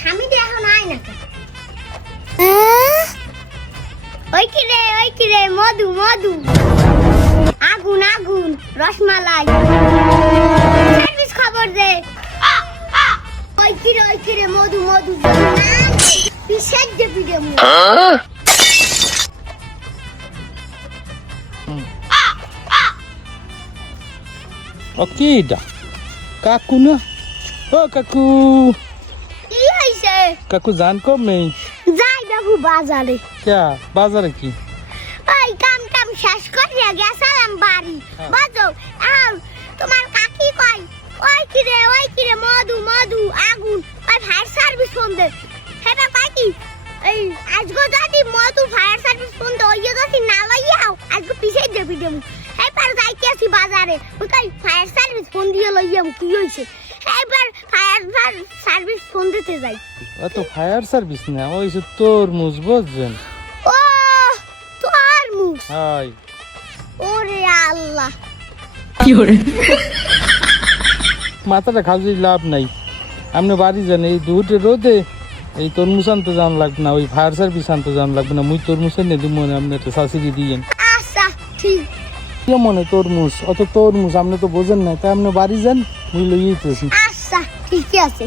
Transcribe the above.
স্বামীটা এখন আয় না কেন? ওই কি রে মধু মধু আগুন আগুন রসমালাই সার্ভিস খবর দে। ওই কি রে মধু মধু বিশেষ যে ভিডিও ওকে দা কাকু না ও কাকু কি হইছে? কাকু জান কমে যাই বাবু বাজারে। ক্যা বাজারে কি ওই কাম শেষ করে গেছিলাম বাড়ি বাজো। আর তোমার কাকি কই ওই কি রে মধু মধু আগুন ওই ফায়ার সার্ভিস ফোন দে। হেবা কাকি এই আজগো যদি মধু ফায়ার সার্ভিস ফোন দে ওই যদি না লইয়াও আজগো পিছে দে ভিডিও এবার যাইতে আসি বাজারে। ওই ফায়ার সার্ভিস ফোন দিয়ে লইয়াম কি হইছে এবার ফায়ার সার্ভিস ফোন দিতে যাই। অত ফায়ার সার্ভিস না ওই যে তরমুজ বুঝছেন। ও তরমুজ হাই ওরে আল্লাহ কি হরে মাথাটা খাওয়াই লাভ নাই। আপনি বাড়ি যান এই দুটো রোদে এই তরমুজ আনতে যান লাগবে না, ওই ফায়ার সার্ভিস আনতে যান লাগবে না। মুই তরমুজ এনে দিব মনে আপনি একটা শাশুড়ি দিয়েন। আচ্ছা ঠিক কে মনে তরমুজ অত তরমুজ আপনি তো বোঝেন না, তাই আপনি বাড়ি যান মুই লইয়েছি। আচ্ছা ঠিক আছে।